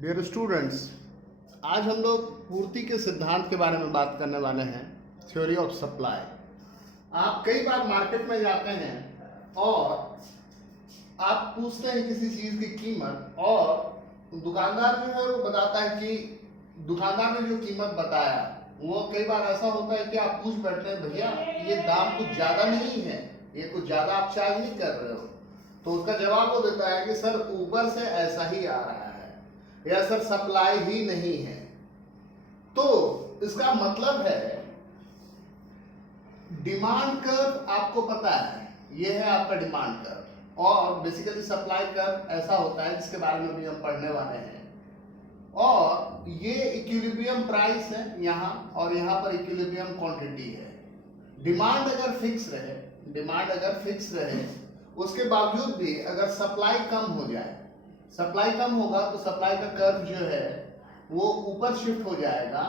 Dear students, आज हम लोग पूर्ति के सिद्धांत के बारे में बात करने वाले हैं। Theory of supply. आप कई बार मार्केट में जाते हैं और आप पूछते हैं किसी चीज की कीमत, और दुकानदार जो है वो बताता है कि दुकानदार ने जो कीमत बताया वो कई बार ऐसा होता है कि आप पूछ बैठते हैं, भैया ये दाम कुछ ज्यादा नहीं है, ये कुछ ज्यादा आप चार्ज नहीं कर रहे हो। तो उसका जवाब वो देता है कि सर ऊपर से ऐसा ही आ रहा है, या सर सप्लाई ही नहीं है। तो इसका मतलब है डिमांड कर्व आपको पता है, ये है आपका डिमांड कर्व, और बेसिकली सप्लाई कर्व ऐसा होता है जिसके बारे में भी हम पढ़ने वाले हैं। और ये इक्विलिब्रियम प्राइस है यहाँ, और यहाँ पर इक्विलिब्रियम क्वांटिटी है। डिमांड अगर फिक्स रहे उसके बावजूद भी अगर सप्लाई कम हो जाए, सप्लाई कम होगा तो सप्लाई का कर्व जो है वो ऊपर शिफ्ट हो जाएगा।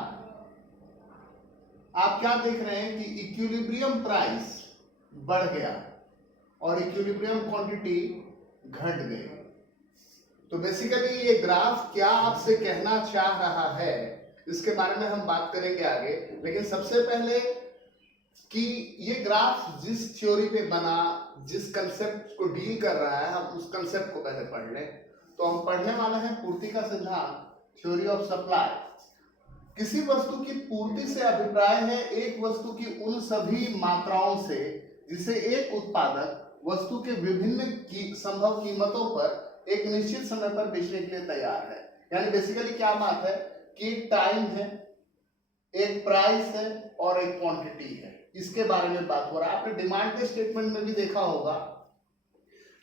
आप क्या देख रहे हैं कि इक्विलिब्रियम प्राइस बढ़ गया और इक्विलिब्रियम क्वांटिटी घट गई। तो बेसिकली ये ग्राफ क्या आपसे कहना चाह रहा है इसके बारे में हम बात करेंगे आगे। लेकिन सबसे पहले कि ये ग्राफ जिस थ्योरी पे बना, जिस कंसेप्ट को डील कर रहा है, हम उस कंसेप्ट को पहले पढ़ लें। तो हम पढ़ने वाले हैं पूर्ति का सिद्धांत, थ्योरी ऑफ सप्लाई। किसी वस्तु की पूर्ति से अभिप्राय है एक वस्तु की उन सभी मात्राओं से जिसे एक उत्पादक वस्तु के विभिन्न संभव कीमतों पर एक निश्चित समय पर बेचने के लिए तैयार है। यानी बेसिकली क्या बात है कि एक टाइम है, एक प्राइस है और एक क्वांटिटी है, इसके बारे में बात हो रहा है। आपने डिमांड के स्टेटमेंट में भी देखा होगा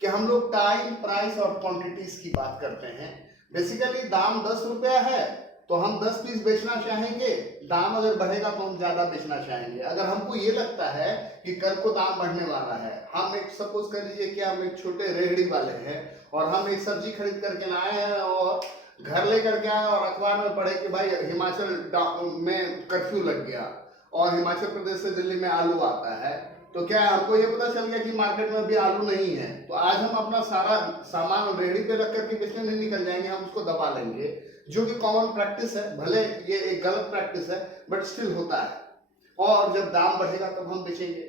कि हम लोग टाइम, प्राइस और क्वांटिटीज की बात करते हैं। बेसिकली दाम 10 रुपया है तो हम 10 पीस बेचना चाहेंगे, दाम अगर बढ़ेगा तो हम ज्यादा बेचना चाहेंगे। अगर हमको ये लगता है कि कल को दाम बढ़ने वाला है, हम एक सपोज कर लीजिए कि हम एक छोटे रेहड़ी वाले हैं और हम एक सब्जी खरीद करके लाए हैं और घर लेकर के आए और अखबार में पढ़े कि भाई हिमाचल में कर्फ्यू लग गया और हिमाचल प्रदेश से दिल्ली में आलू आता है। तो क्या हमको ये पता चल गया कि मार्केट में भी आलू नहीं है, तो आज हम अपना सारा सामान रेडी पे रख करके बेचने नहीं निकल जाएंगे, हम उसको दबा लेंगे, जो कि कॉमन प्रैक्टिस है। भले ये एक गलत प्रैक्टिस है बट स्टिल होता है। और जब दाम बढ़ेगा तब हम बेचेंगे।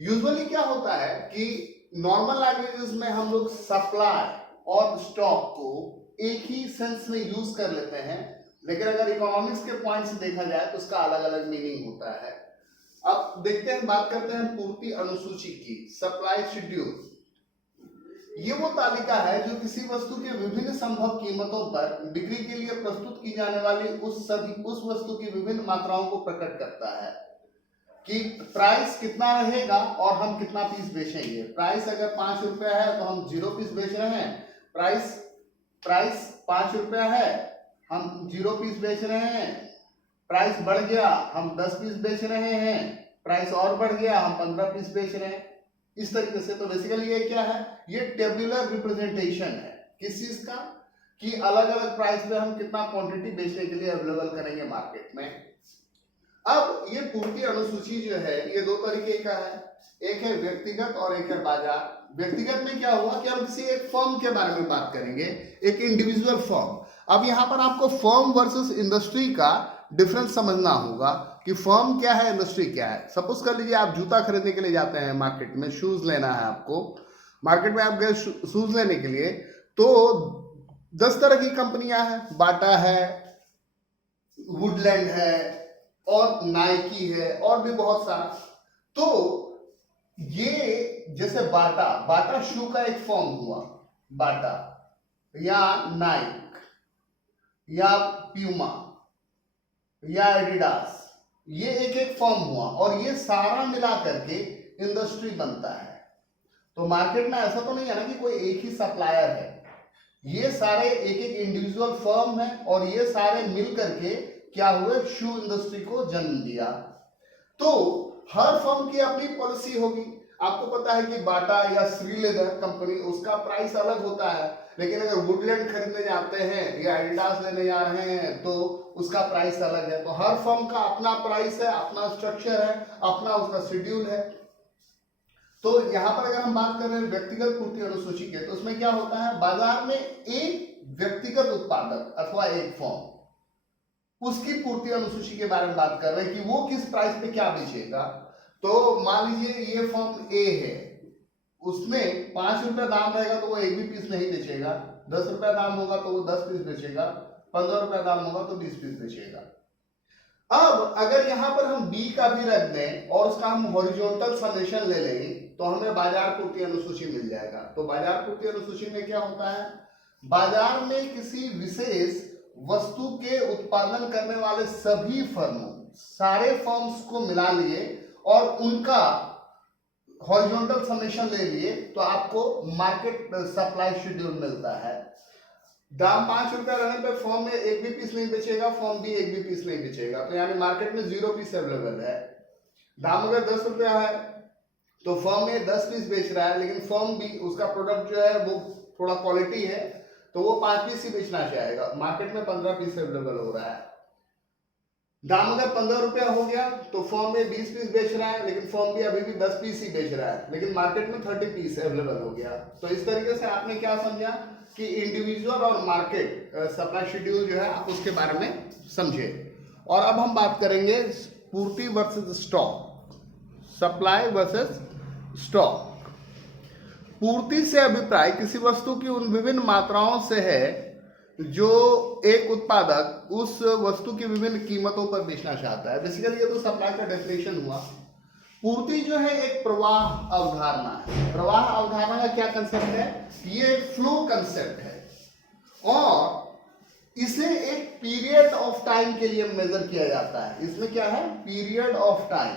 यूजुअली क्या होता है कि नॉर्मल लैंग्वेजेस में हम लोग सप्लाई और स्टॉक को एक ही सेंस में यूज कर लेते हैं, लेकिन अगर इकोनॉमिक्स के पॉइंट से देखा जाए तो उसका अलग अलग मीनिंग होता है। अब देखते हैं, बात करते हैं पूर्ति अनुसूची की, सप्लाई शेड्यूल। ये वो तालिका है जो किसी वस्तु के विभिन्न संभव कीमतों पर बिक्री के लिए प्रस्तुत की जाने वाली उस वस्तु की विभिन्न मात्राओं को प्रकट करता है कि प्राइस कितना रहेगा और हम कितना पीस बेचेंगे। प्राइस अगर 5 रुपया है तो हम 0 पीस बेच रहे हैं। प्राइस 5 रुपया है, हम 0 पीस बेच रहे हैं। प्राइस बढ़ गया, हम 10 पीस बेच रहे हैं। प्राइस और बढ़ गया, हम 15 पीस बेच रहे हैं। इस तरीके से। तो बेसिकली ये क्या है, ये टेबुलर रिप्रेजेंटेशन है किस चीज का, कि अलग अलग प्राइस पे हम कितना क्वांटिटी बेचने के लिए अवेलेबल करेंगे मार्केट में। अब ये पूर्ति अनुसूची जो है ये दो तरीके का है, एक है व्यक्तिगत और एक है बाजार। व्यक्तिगत में क्या हुआ कि हम किसी एक फर्म के बारे में बात करेंगे, एक इंडिविजुअल फर्म। अब यहाँ पर आपको फर्म वर्सेस इंडस्ट्री का डिफरेंस समझना होगा कि फर्म क्या है, इंडस्ट्री क्या है। सपोज कर लीजिए आप जूता खरीदने के लिए जाते हैं मार्केट में, शूज लेना है आपको, मार्केट में आप गए शूज लेने के लिए, तो 10 तरह की कंपनियां हैं, बाटा है, वुडलैंड है और नाइकी है और भी बहुत सारा। तो ये जैसे बाटा शू का एक फॉर्म हुआ, बाटा या नाइक या प्यूमा या एडिडास, ये एक एक फॉर्म हुआ और ये सारा मिला करके इंडस्ट्री बनता है। तो मार्केट में ऐसा तो नहीं है ना कि कोई एक ही सप्लायर है, ये सारे एक एक इंडिविजुअल फर्म है और ये सारे मिल करके क्या हुए, शू इंडस्ट्री को जन्म दिया। तो हर फर्म की अपनी पॉलिसी होगी। आपको पता है कि बाटा या श्री लेदर कंपनी, उसका प्राइस अलग होता है, लेकिन अगर वुडलैंड खरीदने जाते हैं या एडिडास लेने जा रहे हैं तो उसका प्राइस अलग है। तो हर फर्म का अपना प्राइस है, अपना स्ट्रक्चर है, अपना उसका शेड्यूल है। तो यहां पर अगर हम बात कर रहे हैं व्यक्तिगत पूर्ति अनुसूची के, तो उसमें क्या होता है, बाजार में एक व्यक्तिगत उत्पाद उत्पादक अथवा एक फर्म उसकी पूर्ति अनुसूची के बारे में बात कर रहे हैं कि वो किस प्राइस पे क्या बेचेगा। तो मान लीजिए ये फर्म ए है, उसने 5 रुपए दाम रहेगा तो वो एक भी पीस नहीं बेचेगा, 10 रुपए दाम होगा तो वो 10 पीस बेचेगा, 15 रुपए दाम होगा तो 20 पीस बेचेगा। अब अगर यहां पर हम बी का भी रख दें और उसका हम हॉरिजॉन्टल समेशन ले लें तो हमें बाजार पूर्ति अनुसूची मिल जाएगा। तो बाजार पूर्ति अनुसूची में क्या होता है, बाजार में किसी विशेष वस्तु के उत्पादन करने वाले सभी फर्मों, सारे फर्म्स को मिला लिए और उनका हॉरिजॉन्टल समेशन ले लिए तो आपको मार्केट सप्लाई शेड्यूल मिलता है। दाम 5 रुपया रहने पे फर्म में एक भी पीस नहीं बेचेगा, फर्म भी एक भी पीस नहीं बेचेगा, तो यानी मार्केट में 0 पीस अवेलेबल है। दाम अगर 10 रुपया है तो फर्म में 10 पीस बेच रहा है, लेकिन फर्म भी उसका प्रोडक्ट जो है वो थोड़ा क्वालिटी है तो वो 5 पीस ही बेचना चाहेगा, मार्केट में 15 पीस अवेलेबल हो रहा है। दाम अगर 15 रुपया हो गया तो फर्म में 20 पीस बेच रहा है, लेकिन फर्म भी अभी भी 10 पीस ही बेच रहा है, लेकिन मार्केट में 30 पीस अवेलेबल हो गया। तो इस तरीके से आपने क्या समझा कि इंडिविजुअल और मार्केट सप्लाई शेड्यूल जो है आप उसके बारे में समझे। और अब हम बात करेंगे पूर्ति versus stock, supply versus stock. पूर्ति से अभिप्राय किसी वस्तु की उन विभिन्न मात्राओं से है जो एक उत्पादक उस वस्तु की विभिन्न कीमतों पर बेचना चाहता है। बेसिकली ये तो सप्लाई का डेफिनेशन हुआ। पूर्ति जो है एक प्रवाह अवधारणा है। प्रवाह अवधारणा का क्या कंसेप्ट है, ये एक फ्लो कंसेप्ट है और इसे एक पीरियड ऑफ टाइम के लिए मेजर किया जाता है। इसमें क्या है, period of time,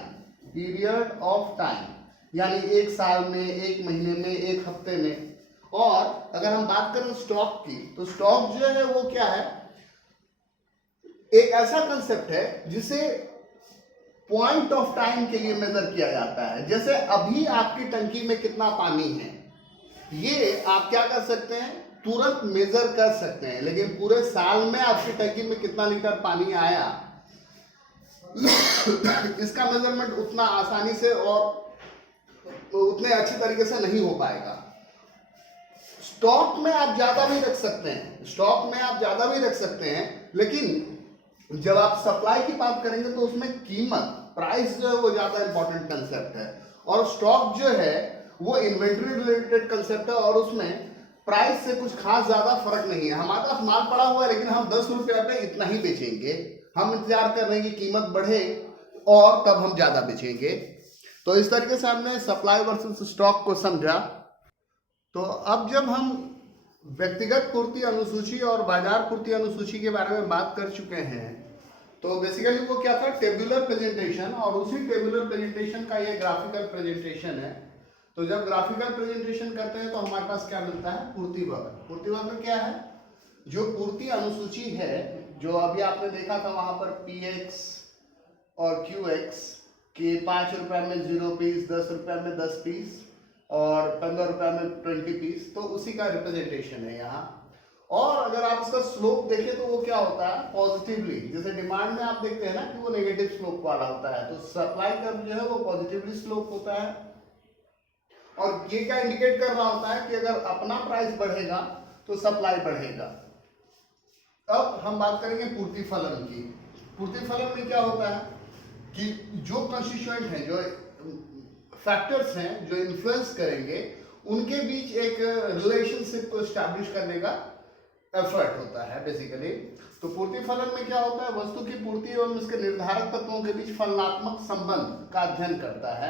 period of time यानी 1 साल में, 1 महीने में, 1 हफ्ते में। और अगर हम बात करें स्टॉक की तो स्टॉक जो है वो क्या है, एक ऐसा कंसेप्ट है जिसे पॉइंट ऑफ टाइम के लिए मेजर किया जाता है। जैसे अभी आपकी टंकी में कितना पानी है ये आप क्या कर सकते हैं, तुरंत मेजर कर सकते हैं, लेकिन पूरे साल में आपकी टंकी में कितना लीटर पानी आया इसका मेजरमेंट उतना आसानी से और उतने अच्छी तरीके से नहीं हो पाएगा। स्टॉक में आप ज्यादा भी रख सकते हैं, स्टॉक में आप ज्यादा भी रख सकते हैं, लेकिन जब आप सप्लाई की बात करेंगे तो उसमें कीमत, प्राइस जो है वो ज्यादा इंपॉर्टेंट कंसेप्ट है। और स्टॉक जो है वो इन्वेंट्री रिलेटेड कंसेप्ट है और उसमें प्राइस से कुछ खास ज्यादा फर्क नहीं है। हमारे पास माल पड़ा हुआ है लेकिन हम 10 रुपये पे इतना ही बेचेंगे, हम इंतजार कर रहे हैं कि कीमत बढ़े और तब हम ज्यादा बेचेंगे। तो इस तरीके से हमने सप्लाई वर्सेस स्टॉक को समझा। तो अब जब हम व्यक्तिगत पूर्ति अनुसूची और बाजार पूर्ति अनुसूची के बारे में बात कर चुके हैं तो बेसिकली वो क्या था, टेबुलर प्रेजेंटेशन, और उसी टेबुलर प्रेजेंटेशन का ये ग्राफिकल प्रेजेंटेशन है। तो जब ग्राफिकल प्रेजेंटेशन करते हैं तो हमारे पास क्या मिलता है, पूर्ति वक्र। पूर्ति वक्र क्या है, जो पूर्ति अनुसूची है, जो अभी आपने देखा था वहां पर PX और QX कि 5 रुपए में 0 पीस, 10 रुपए में 10 पीस और 15 रुपए में 20 पीस, तो उसी का रिप्रेजेंटेशन है यहाँ। और अगर आप इसका स्लोप देखें तो वो क्या होता है, पॉजिटिवली। जैसे डिमांड में आप देखते हैं ना कि वो नेगेटिव स्लोप वाला होता है, तो सप्लाई कर्व जो है वो पॉजिटिवली स्लोप होता है। और ये क्या इंडिकेट कर रहा होता है कि अगर अपना प्राइस बढ़ेगा तो सप्लाई बढ़ेगा। अब हम बात करेंगे पूर्ति फलन की। पूर्ति फलन में क्या होता है कि जो कंस्टिट्यूएंट हैं, जो फैक्टर्स हैं जो इन्फ्लुएंस करेंगे, उनके बीच एक रिलेशनशिप को एस्टैब्लिश करने का एफर्ट होता है बेसिकली। तो पूर्ति फलन में क्या होता है, वस्तु की पूर्ति एवं इसके निर्धारक तत्वों के बीच फलनात्मक संबंध का अध्ययन करता है।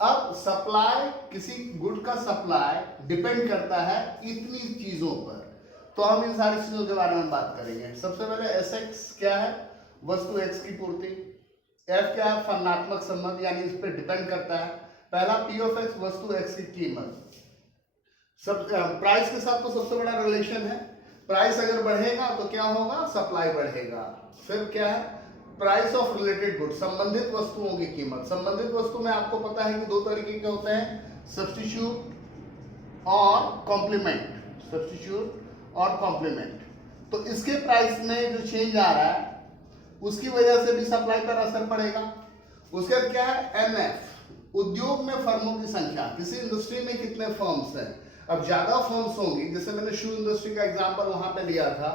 अब सप्लाई, किसी गुड का सप्लाई डिपेंड करता है इतनी चीजों पर, तो हम इन सारी चीजों के बारे में बात करेंगे। सबसे पहले SX क्या है, वस्तु X की पूर्ति। F क्या है, फलनात्मक संबंध, यानी इस पर डिपेंड करता है। पहला P ऑफ X, वस्तु X की कीमत। सब प्राइस के साथ तो सबसे बड़ा रिलेशन है, प्राइस अगर बढ़ेगा तो क्या होगा, सप्लाई बढ़ेगा। फिर क्या है, प्राइस ऑफ रिलेटेड गुड, संबंधित वस्तुओं की कीमत। संबंधित वस्तु में आपको पता है कि 2 तरीके के होते हैं, सब्स्टिट्यूट और कॉम्प्लीमेंट, सब्स्टिट्यूट और कॉम्प्लीमेंट। तो इसके प्राइस में जो चेंज आ रहा है उसकी वजह से भी सप्लाई पर असर पड़ेगा। उसके बाद क्या है, MF, उद्योग में फर्मों की संख्या, किसी इंडस्ट्री में कितने फर्म्स हैं। अब ज्यादा फर्म्स होंगी, जैसे मैंने शू इंडस्ट्री का एग्जांपल वहां पे लिया था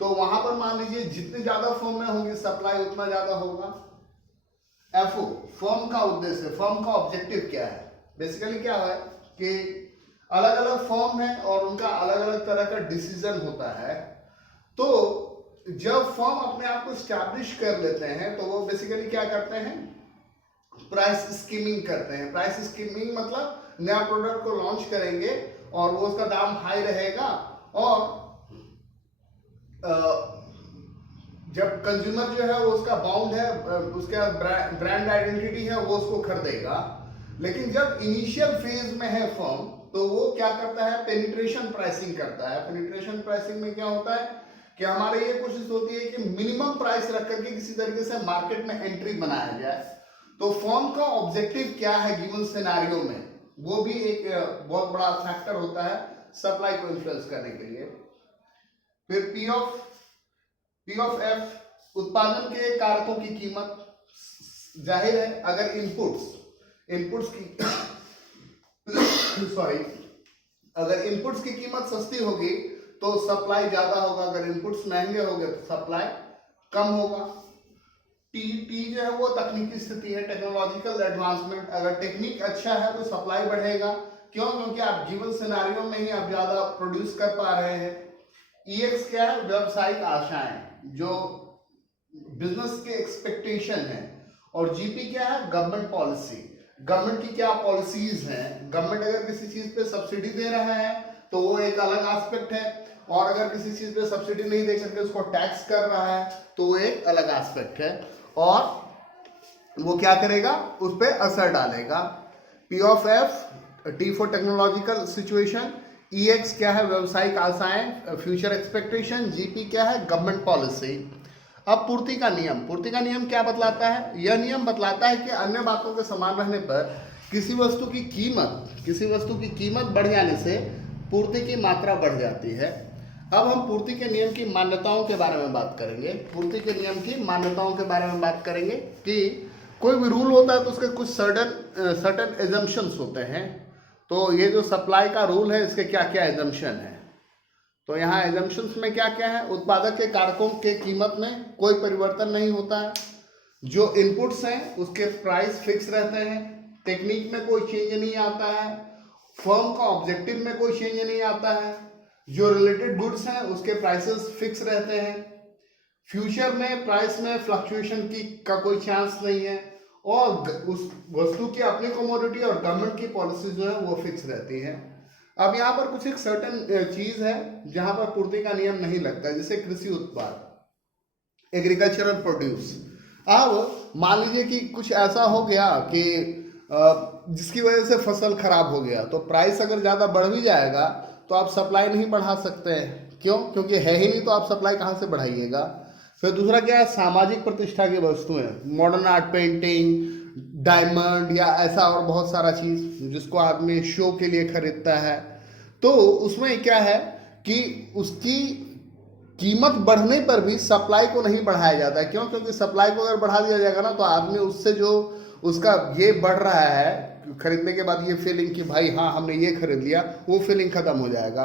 तो वहां पर मान लीजिए जितनी ज्यादा फर्म में होंगी सप्लाई उतना ज्यादा होगा। एफओ फर्म का उद्देश्य, फर्म का ऑब्जेक्टिव क्या है? बेसिकली क्या है कि अलग अलग फर्म है और उनका अलग अलग तरह का डिसीजन होता है। तो जब फर्म अपने आप को स्टैब्लिश कर लेते हैं तो वो बेसिकली क्या करते हैं, प्राइस स्कीमिंग करते हैं। प्राइस स्कीमिंग मतलब नया प्रोडक्ट को लॉन्च करेंगे और वो उसका दाम हाई रहेगा और जब कंज्यूमर जो है वो उसका बाउंड है, उसका ब्रांड आइडेंटिटी है, वो उसको खरीदेगा। लेकिन जब इनिशियल फेज में है फर्म तो वो क्या करता है, पेनिट्रेशन प्राइसिंग करता है। पेनिट्रेशन प्राइसिंग में क्या होता है कि हमारे ये कोशिश होती है कि मिनिमम प्राइस रख करके किसी तरीके से मार्केट में एंट्री बनाया जाए। तो फर्म का ऑब्जेक्टिव क्या है गिवन सिनेरियो में, वो भी एक बहुत बड़ा फैक्टर होता है सप्लाई को इन्फ्लुएंस करने के लिए। फिर पी ऑफ एफ उत्पादन के कारकों की कीमत। जाहिर है अगर इनपुट्स की अगर इनपुट्स की कीमत सस्ती होगी तो सप्लाई ज्यादा होगा, अगर इनपुट्स महंगे होंगे तो सप्लाई कम होगा। टी जो है वो तकनीकी स्थिति है, टेक्नोलॉजिकल एडवांसमेंट। अगर टेक्निक अच्छा है तो सप्लाई बढ़ेगा। क्यों? क्योंकि आप गिवन सिनेरियो में ही आप ज्यादा प्रोड्यूस कर पा रहे हैं। EX क्या है? व्यावसायिक आशाएं, जो बिजनेस के एक्सपेक्टेशन है। और GP क्या है? गवर्नमेंट पॉलिसी, गवर्नमेंट की क्या पॉलिसीज हैं। गवर्नमेंट अगर किसी चीज पे सब्सिडी दे रहा है तो वो एक अलग एस्पेक्ट है, और अगर किसी चीज पे सब्सिडी नहीं दे करके उसको टैक्स कर रहा है तो वो एक अलग एस्पेक्ट है, और वो क्या करेगा, उस पर असर डालेगा। P of F, T for technological situation. EX क्या है? व्यवसायिक आशाएं, फ्यूचर एक्सपेक्टेशन। GP क्या है? Government policy. अब पूर्ति का नियम क्या बतलाता है? यह नियम बतलाता है कि अन्य बातों के समान रहने पर किसी वस्तु की कीमत बढ़ जाने से पूर्ति की मात्रा बढ़ जाती है। अब हम पूर्ति के नियम की मान्यताओं के बारे में बात करेंगे। पूर्ति के नियम की मान्यताओं के बारे में बात करेंगे कि कोई भी रूल होता है तो उसके कुछ सर्टेन एजम्पशंस होते हैं। तो ये जो सप्लाई का रूल है इसके क्या क्या एजम्पशन है, तो यहाँ एजम्पशंस में क्या क्या है? उत्पादक के कारकों के कीमत में कोई परिवर्तन नहीं होता है। जो इनपुट्स हैं उसके प्राइस फिक्स रहते हैं। टेक्निक में कोई चेंज नहीं आता है। फर्म का ऑब्जेक्टिव में कोई चेंज नहीं आता है। जो रिलेटेड गुड्स हैं उसके प्राइसेस फिक्स रहते हैं। फ्यूचर में प्राइस में फ्लक्चुएशन का कोई चांस नहीं है, और उस वस्तु की अपनी कमोडिटी और गवर्नमेंट की पॉलिसी जो है वो फिक्स रहती है। अब यहाँ पर कुछ एक सर्टेन चीज है जहां पर पूर्ति का नियम नहीं लगता, जैसे कृषि उत्पाद, एग्रीकल्चरल प्रोड्यूस। अब मान लीजिए कि कुछ ऐसा हो गया कि जिसकी वजह से फसल खराब हो गया, तो प्राइस अगर ज़्यादा बढ़ भी जाएगा तो आप सप्लाई नहीं बढ़ा सकते हैं। क्यों? क्योंकि है ही नहीं, तो आप सप्लाई कहाँ से बढ़ाइएगा। फिर दूसरा क्या है? सामाजिक प्रतिष्ठा की वस्तुएं, मॉडर्न आर्ट, पेंटिंग, डायमंड या ऐसा और बहुत सारा चीज़ जिसको आदमी शो के लिए खरीदता है। तो उसमें क्या है कि उसकी कीमत बढ़ने पर भी सप्लाई को नहीं बढ़ाया जाता है। क्यों? क्योंकि सप्लाई को अगर बढ़ा दिया जाएगा ना तो आदमी उससे जो उसका ये बढ़ रहा है खरीदने के बाद, ये फीलिंग कि भाई हाँ हमने ये खरीद लिया, वो फीलिंग खत्म हो जाएगा।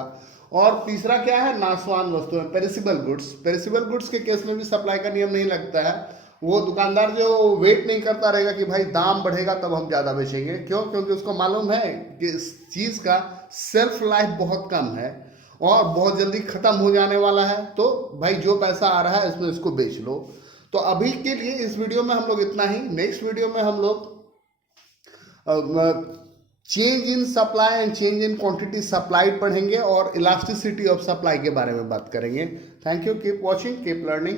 और तीसरा क्या है? नाशवान वस्तुएं, पेरिसेबल गुड्स। पेरिसेबल गुड्स के केस में भी सप्लाई का नियम नहीं लगता है। वो दुकानदार जो वेट नहीं करता रहेगा कि भाई दाम बढ़ेगा तब हम ज़्यादा बेचेंगे। क्यों? क्योंकि उसको मालूम है कि इस चीज़ का सेल्फ लाइफ बहुत कम है और बहुत जल्दी ख़त्म हो जाने वाला है, तो भाई जो पैसा आ रहा है इसमें इसको बेच लो। तो अभी के लिए इस वीडियो में हम लोग इतना ही। नेक्स्ट वीडियो में हम लोग change in supply and change in quantity supplied पढ़ेंगे और इलास्टिसिटी ऑफ सप्लाई के बारे में बात करेंगे। Thank you, keep watching, keep learning.